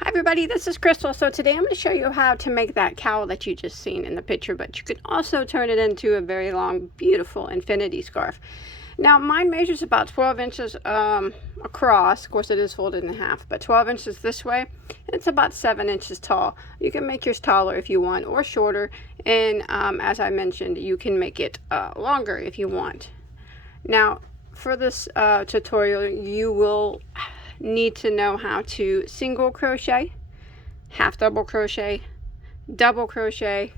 Hi everybody, this is Crystal. So today I'm going to show you how to make that cowl that you just seen in the picture, but you can also turn it into a very long, beautiful infinity scarf. Now mine measures about 12 inches across. Of course it is folded in half, but 12 inches this way. It's about 7 inches tall. You can make yours taller if you want, or shorter, and as I mentioned, you can make it longer if you want. Now for this tutorial, you will need to know how to single crochet, half double crochet, double crochet,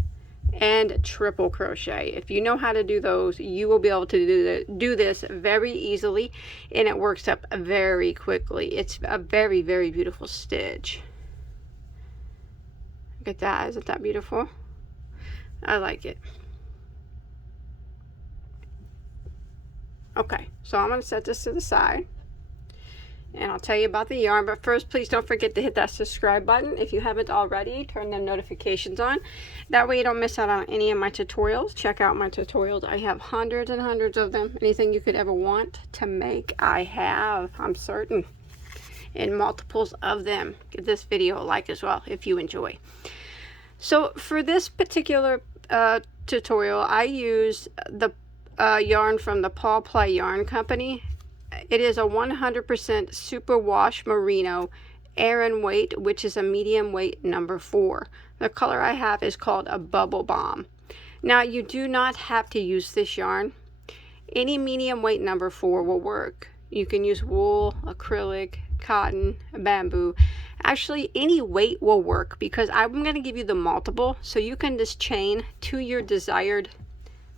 and triple crochet. If you know how to do those, you will be able to do this very easily, and it works up very quickly. It's a very, very beautiful stitch. Look at that. Isn't that beautiful? I like it. Okay, so I'm going to set this to the side, and I'll tell you about the yarn. But first, please don't forget to hit that subscribe button if you haven't already. Turn the notifications on. That way you don't miss out on any of my tutorials. Check out my tutorials. I have hundreds and hundreds of them. Anything you could ever want to make, I have, I'm certain. And multiples of them. Give this video a like as well if you enjoy. So for this particular tutorial, I used the yarn from the Paw Ply Yarn Company. It is a 100% superwash merino Aran weight, which is a medium weight number 4. The color I have is called a bubble bomb. Now you do not have to use this yarn. Any medium weight number 4 will work. You can use wool, acrylic, cotton, bamboo. Actually, any weight will work, because I'm going to give you the multiple, so you can just chain to your desired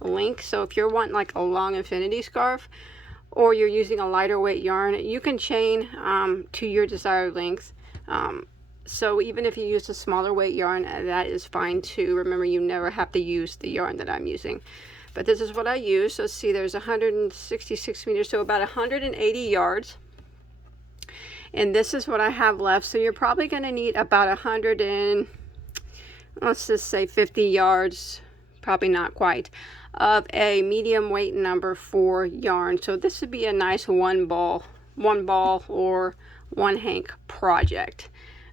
length. So if you're wanting like a long infinity scarf, or you're using a lighter weight yarn, you can chain to your desired length. So even if you use a smaller weight yarn, that is fine too. Remember, you never have to use the yarn that I'm using. But this is what I use. So see, there's 166 meters, so about 180 yards. And this is what I have left. So you're probably going to need about 100 and, let's just say 50 yards, probably not quite, of a medium weight number 4 yarn. So this would be a nice one ball or one hank project.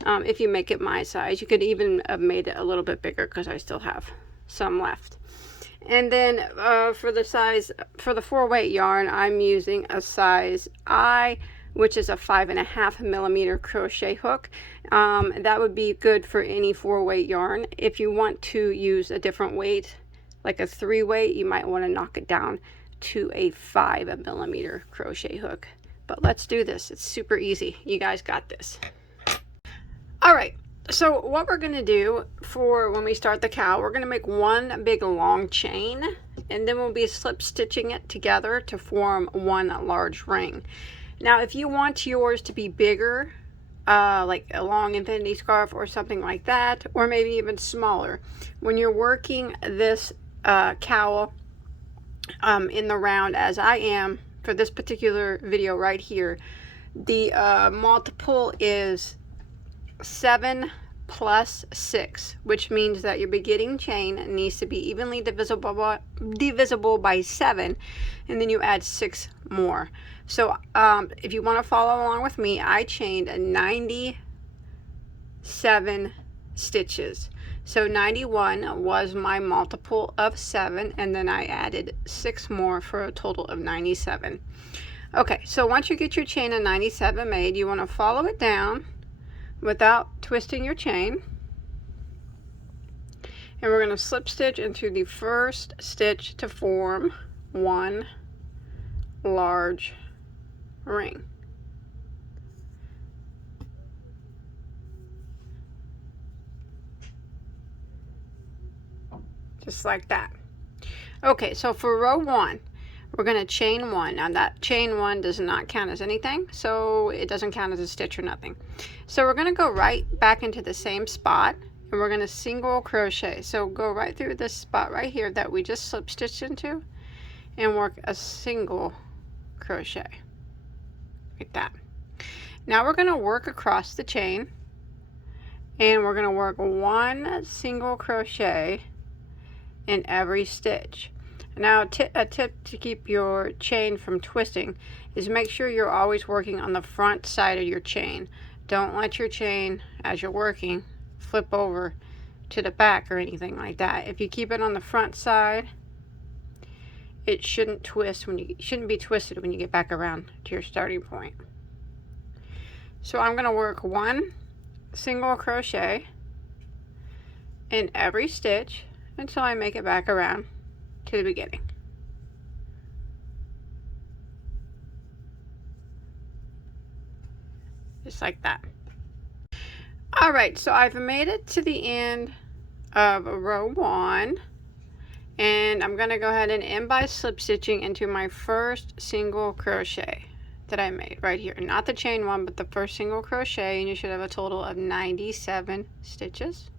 If you make it my size, you could even have made it a little bit bigger, because I still have some left. And then for the size, for the 4 weight yarn, I'm using a size I, which is a 5.5 millimeter crochet hook. That would be good for any 4 weight yarn. If you want to use a different weight, like a 3 weight, you might want to knock it down to a 5 millimeter crochet hook. But let's do this. It's super easy. You guys got this. All right, so what we're going to do for when we start the cowl, we're going to make one big long chain, and then we'll be slip stitching it together to form one large ring. Now if you want yours to be bigger, like a long infinity scarf or something like that, or maybe even smaller, when you're working this cowl in the round, as I am for this particular video right here, the multiple is 7 plus 6, which means that your beginning chain needs to be evenly divisible by 7, and then you add 6 more. So if you want to follow along with me, I chained 97 stitches. So 91 was my multiple of 7, and then I added 6 more for a total of 97. Okay, so once you get your chain of 97 made, you want to follow it down without twisting your chain. And we're going to slip stitch into the first stitch to form one large ring. Just like that. Okay, so for row 1, we're going to chain 1. Now that chain 1 does not count as anything, so it doesn't count as a stitch or nothing. So we're going to go right back into the same spot, and we're going to single crochet. So go right through this spot right here that we just slip stitched into, and work a single crochet like that. Now we're going to work across the chain, and we're going to work one single crochet in every stitch. Now a tip to keep your chain from twisting is make sure you're always working on the front side of your chain. Don't let your chain, as you're working, flip over to the back or anything like that. If you keep it on the front side, it shouldn't twist shouldn't be twisted when you get back around to your starting point. So I'm going to work 1 single crochet in every stitch until I make it back around to the beginning. Just like that. Alright, so I've made it to the end of row 1, and I'm going to go ahead and end by slip stitching into my first single crochet that I made right here. Not the chain one, but the first single crochet, and you should have a total of 97 stitches.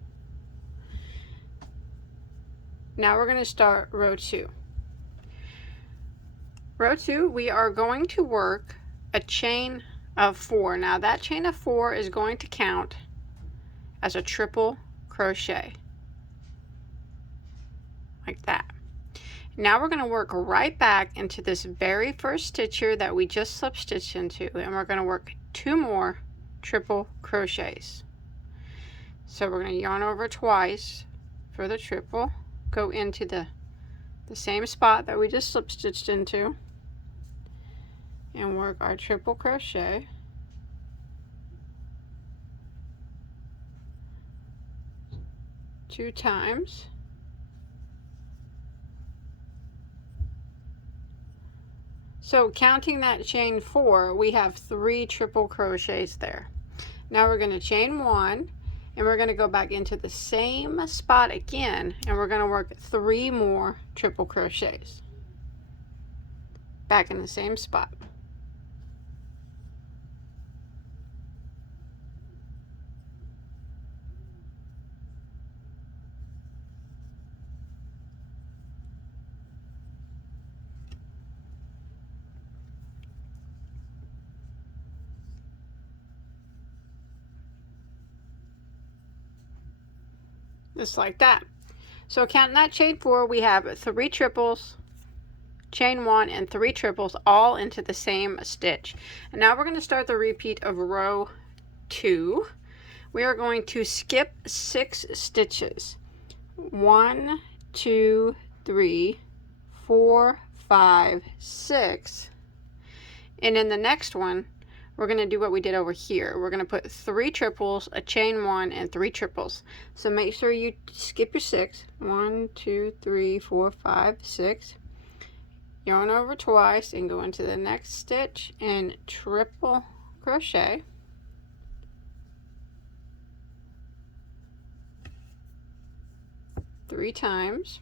Now we're going to start row 2. Row 2, we are going to work a chain of 4. Now that chain of 4 is going to count as a triple crochet, like that. Now we're going to work right back into this very first stitch here that we just slip stitched into, and we're going to work 2 more triple crochets. So we're going to yarn over twice for the triple, go into the same spot that we just slip stitched into, and work our triple crochet. Two times. So counting that chain 4, we have 3 triple crochets there. Now we're going to chain 1, and we're going to go back into the same spot again, and we're going to work 3 more triple crochets back in the same spot. Just like that. So counting that chain 4, we have 3 triples, chain 1, and 3 triples all into the same stitch. And now we're going to start the repeat of row 2. We are going to skip 6 stitches. 1, 2, 3, 4, 5, 6. And in the next one, we're going to do what we did over here. We're going to put 3 triples, a chain 1, and 3 triples. So make sure you skip your 6. 1, 2, 3, 4, 5, 6. Yarn over twice and go into the next stitch and triple crochet. Three times.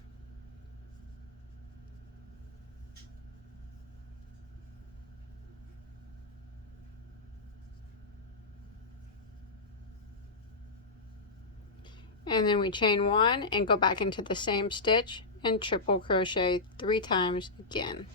And then we chain 1 and go back into the same stitch and triple crochet 3 times again.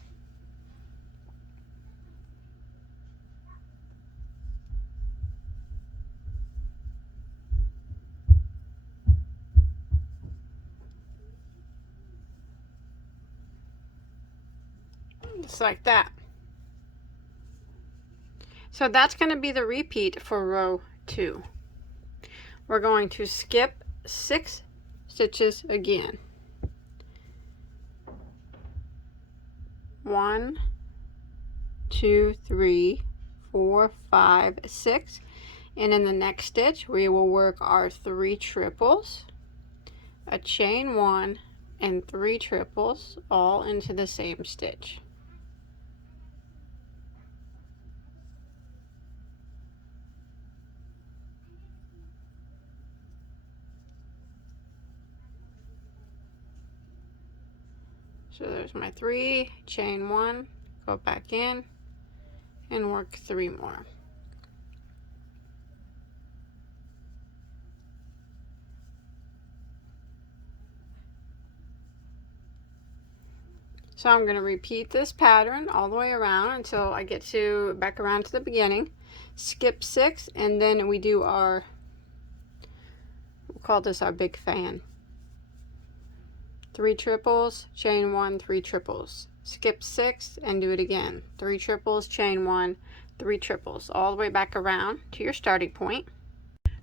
Just like that. So that's going to be the repeat for row 2. We're going to skip 6 stitches again. 1, 2, 3, 4, 5, 6. And in the next stitch, we will work our 3 triples, a chain 1, and 3 triples all into the same stitch. So there's my 3, chain 1, go back in and work 3 more. So I'm going to repeat this pattern all the way around until I get to back around to the beginning. Skip 6, and then we do our, we'll call this our big fan. 3 triples, chain 1, 3 triples. Skip 6 and do it again. 3 triples, chain 1, 3 triples all the way back around to your starting point.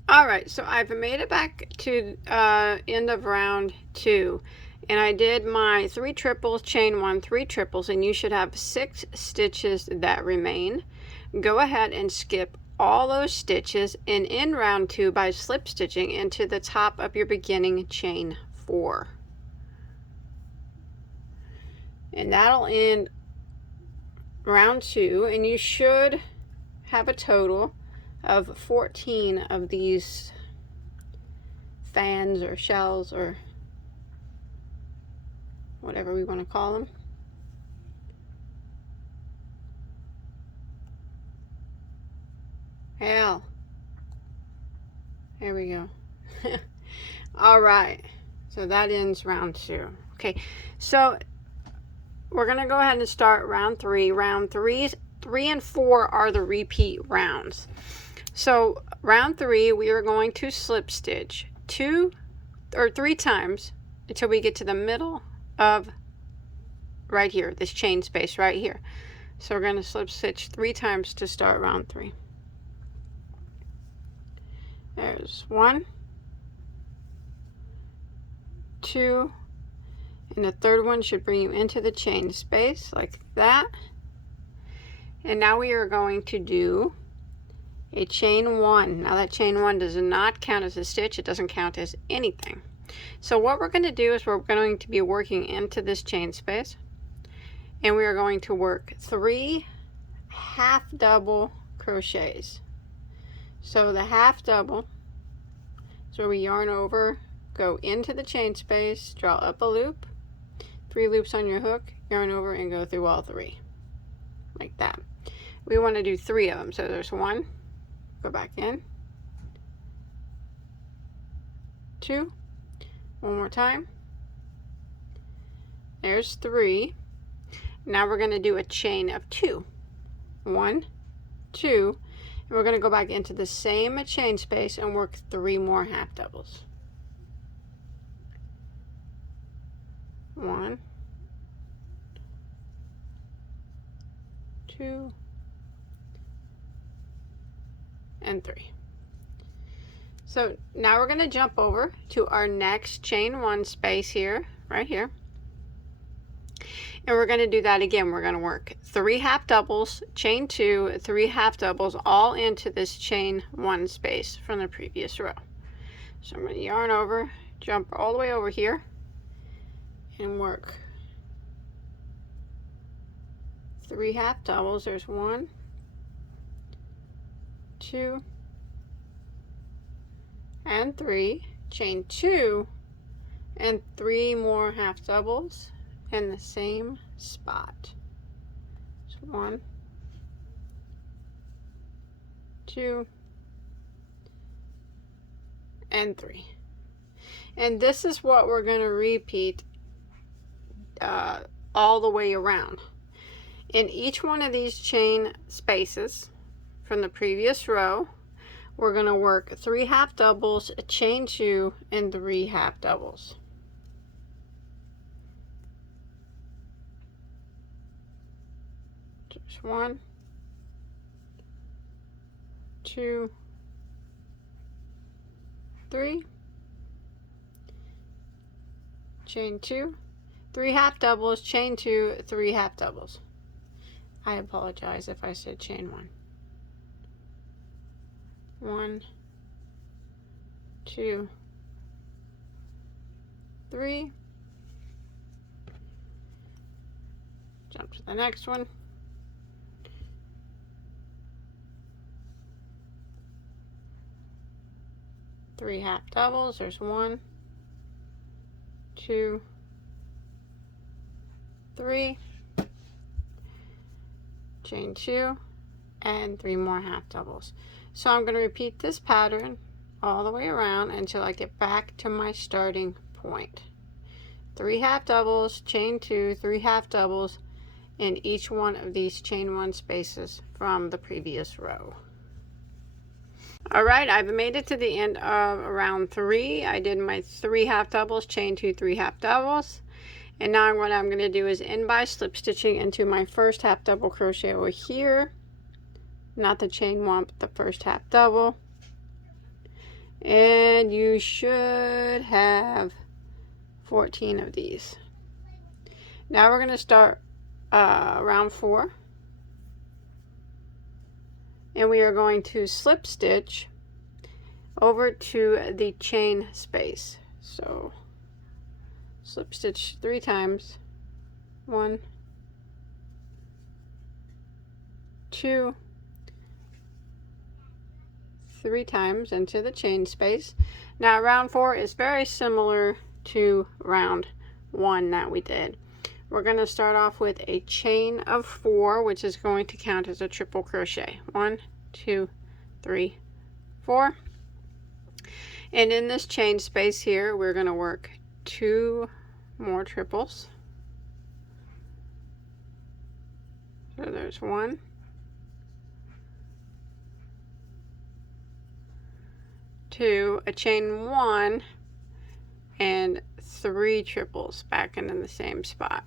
Alright, so I've made it back to end of round 2, and I did my 3 triples, chain 1, 3 triples, and you should have 6 stitches that remain. Go ahead and skip all those stitches and end round 2 by slip stitching into the top of your beginning chain 4. And that'll end round 2, and you should have a total of 14 of these fans or shells or whatever we want to call them. Hell, there we go. All right, so that ends round 2. Okay, so we're gonna go ahead and start round 3. Round 3 and 4 are the repeat rounds. So round 3, we are going to slip stitch 2 or 3 times until we get to the middle of right here, this chain space right here. So we're going to slip stitch 3 times to start round 3. There's 1, 2, and the third one should bring you into the chain space like that. And now we are going to do a chain 1. Now that chain 1 does not count as a stitch, it doesn't count as anything. So what we're going to do is we're going to be working into this chain space, and we are going to work 3 half double crochets. So the half double is where we yarn over, go into the chain space, draw up a loop, 3 loops on your hook, yarn over, and go through all 3 like that. We want to do 3 of them. So there's 1, go back in, 2, one more time, there's 3. Now we're going to do a chain of 2, 1, 2, and we're going to go back into the same chain space and work 3 more half doubles. 1, 2, and 3. So now we're going to jump over to our next chain 1 space here, right here. And we're going to do that again. We're going to work 3 half doubles, chain 2, 3 half doubles, all into this chain 1 space from the previous row. So I'm going to yarn over, jump all the way over here, and work 3 half doubles. There's 1, 2, and 3, chain 2, and 3 more half doubles in the same spot. So 1, 2, and 3. And this is what we're going to repeat all the way around. In each one of these chain spaces from the previous row, we're going to work 3 half doubles, a chain 2, and 3 half doubles. Just 1, 2, 3, chain 2, 3 half doubles, chain 2, 3 half doubles. I apologize if I said chain 1. 1, 2, 3. Jump to the next one. Three half doubles. There's 1, 2, 3. Chain 2, and 3 more half doubles. So I'm going to repeat this pattern all the way around until I get back to my starting point. 3 half doubles, chain 2, 3 half doubles in each one of these chain 1 spaces from the previous row. Alright, I've made it to the end of round 3. I did my 3 half doubles, chain 2, 3 half doubles. And now what I'm going to do is end by slip stitching into my first half double crochet over here. not the chain one, but the first half double. And you should have 14 of these. Now we're going to start round 4, and we are going to slip stitch over to the chain space. So slip stitch 3 times. 1, 2, 3 times into the chain space. Now round 4 is very similar to round 1 that we did. We're going to start off with a chain of 4, which is going to count as a triple crochet. 1, 2, 3, 4. And in this chain space here, we're going to work 2 more triples. So there's 1, 2, a chain 1, and 3 triples back into the same spot.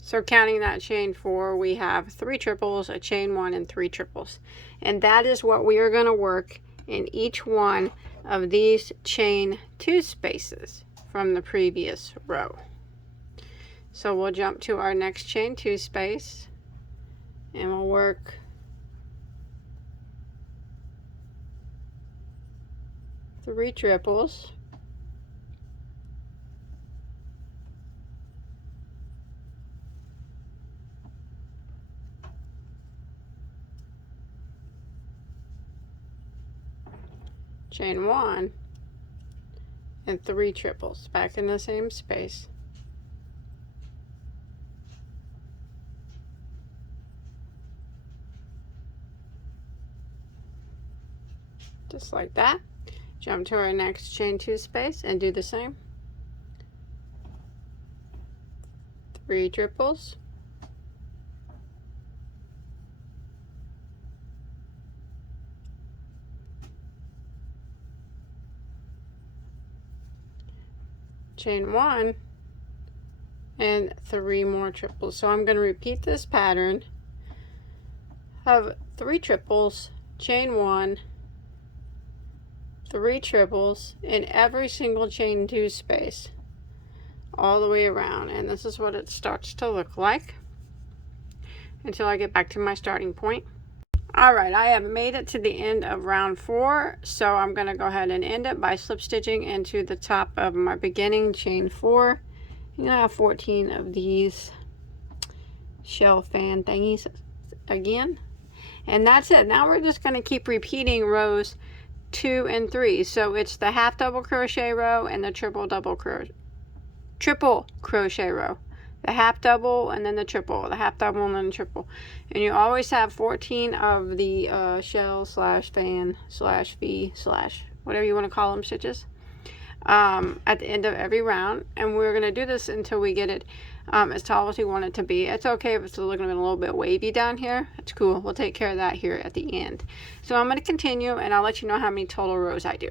So counting that chain 4, we have 3 triples, a chain 1, and 3 triples. And that is what we are going to work in each one of these chain 2 spaces from the previous row. So we'll jump to our next chain 2 space, and we'll work three triples. Chain 1 and 3 triples back in the same space. Just like that. Jump to our next chain 2 space and do the same. 3 triples. Chain 1 and 3 more triples. So I'm going to repeat this pattern of 3 triples, chain 1, 3 triples in every single chain 2 space all the way around, and this is what it starts to look like until I get back to my starting point. Alright, I have made it to the end of round 4, so I'm going to go ahead and end it by slip stitching into the top of my beginning chain 4. And I have 14 of these shell fan thingies again. And that's it. Now we're just going to keep repeating rows 2 and 3. So it's the half double crochet row and the triple crochet row. The half double and then the triple, the half double and then the triple, and you always have 14 of the shell slash fan slash V slash whatever you want to call them stitches at the end of every round. And we're going to do this until we get it as tall as we want it to be. It's okay if it's looking a little bit wavy down here. It's cool. We'll take care of that here at the end. So I'm going to continue, and I'll let you know how many total rows I do.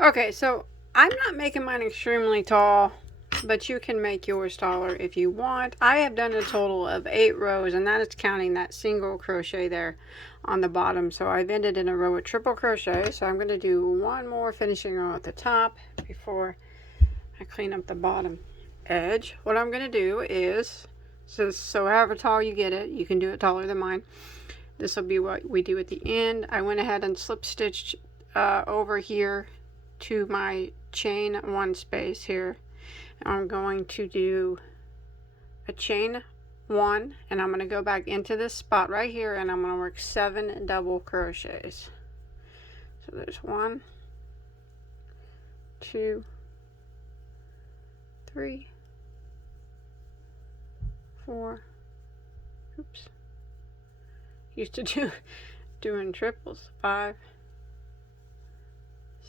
Okay, so I'm not making mine extremely tall, but you can make yours taller if you want. I have done a total of 8 rows, and that is counting that single crochet there on the bottom. So I've ended in a row of triple crochet, so I'm going to do one more finishing row at the top before I clean up the bottom edge. What I'm going to do is, so however tall you get it, you can do it taller than mine. This will be what we do at the end. I went ahead and slip stitched over here to my chain 1 space here. I'm going to do a chain 1, and I'm going to go back into this spot right here, and I'm going to work 7 double crochets. So there's 1, 2, 3, 4. Oops. Used to doing triples. 5,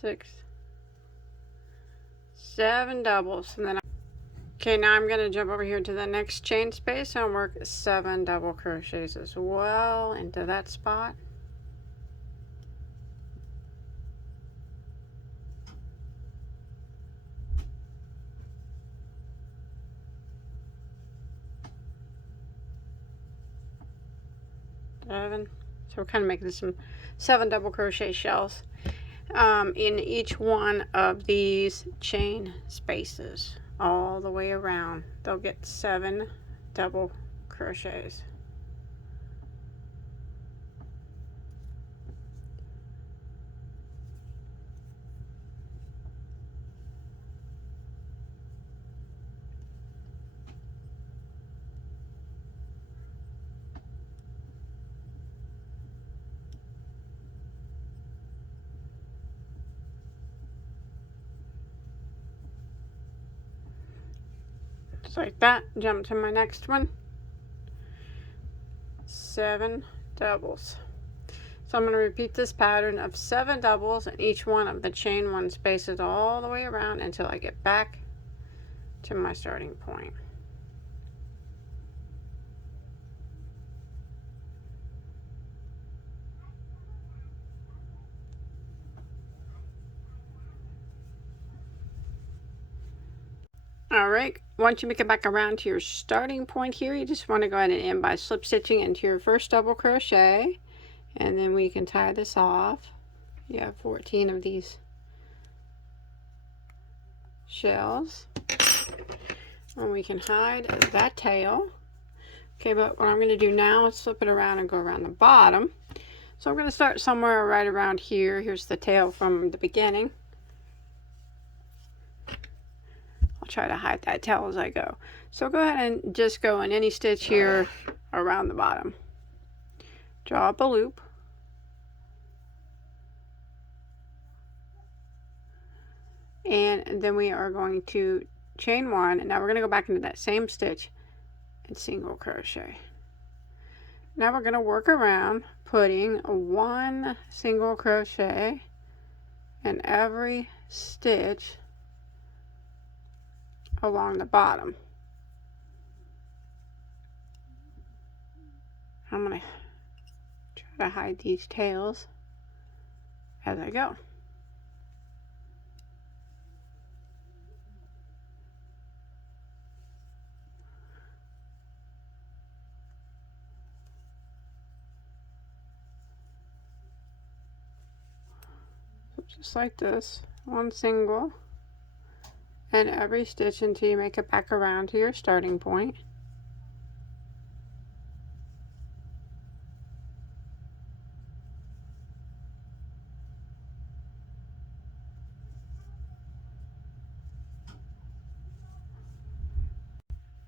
6, 7 doubles, and then okay, now I'm going to jump over here to the next chain space and work 7 double crochets as well into that spot. 7. So we're kind of making some 7 double crochet shells in each one of these chain spaces all the way around. They'll get 7 double crochets. Just like that. Jump to my next one. 7 doubles. So I'm going to repeat this pattern of 7 doubles in each one of the chain 1 spaces all the way around until I get back to my starting point. Alright, once you make it back around to your starting point here, you just want to go ahead and end by slip stitching into your first double crochet, and then we can tie this off. You have 14 of these shells, and we can hide that tail. Okay, but what I'm going to do now is flip it around and go around the bottom. So I'm going to start somewhere right around here. Here's the tail from the beginning. I'll try to hide that tail as I go. So go ahead and just go in any stitch here around the bottom. Draw up a loop. And then we are going to chain 1, and now we're going to go back into that same stitch and single crochet. Now we're going to work around putting 1 single crochet in every stitch along the bottom. I'm going to try to hide these tails as I go. So just like this, 1 single in every stitch until you make it back around to your starting point.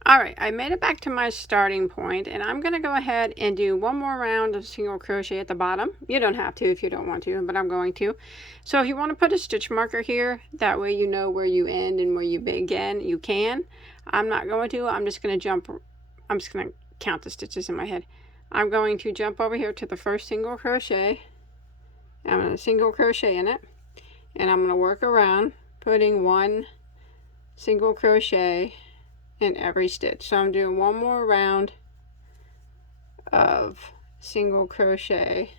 Alright, I made it back to my starting point, and I'm going to go ahead and do 1 more round of single crochet at the bottom. You don't have to if you don't want to, but I'm going to. So if you want to put a stitch marker here, that way you know where you end and where you begin, you can. I'm not going to. I'm just going to jump. I'm just going to count the stitches in my head. I'm going to jump over here to the first single crochet. I'm going to single crochet in it, and I'm going to work around putting 1 single crochet in every stitch. So I'm doing 1 more round of single crochet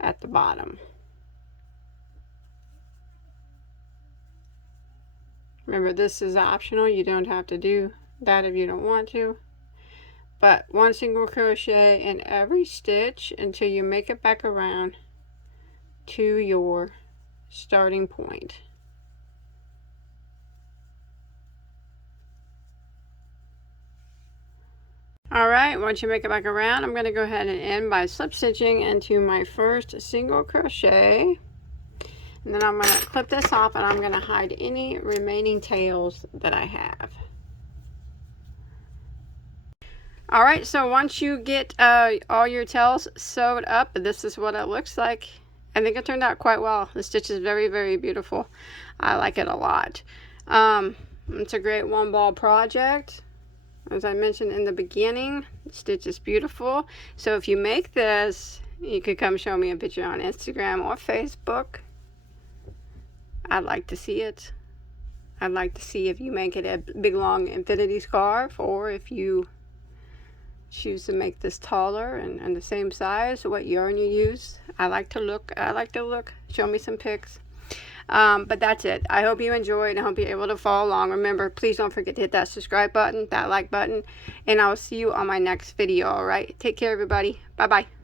at the bottom. Remember, this is optional. You don't have to do that if you don't want to. But 1 single crochet in every stitch until you make it back around to your starting point. Alright, once you make it back around, I'm going to go ahead and end by slip stitching into my first single crochet. And then I'm going to clip this off, and I'm going to hide any remaining tails that I have. Alright, so once you get all your tails sewed up, this is what it looks like. I think it turned out quite well. The stitch is very, very beautiful. I like it a lot. It's a great 1-ball project. As I mentioned in the beginning, the stitch is beautiful. So if you make this, you could come show me a picture on Instagram or Facebook. I'd like to see it. I'd like to see if you make it a big long infinity scarf, or if you choose to make this taller and the same size, what yarn you use. I like to look. Show me some pics. But that's it. I hope you enjoyed. I hope you're able to follow along. Remember, please don't forget to hit that subscribe button, that like button, and I will see you on my next video. All right, take care, everybody. Bye bye.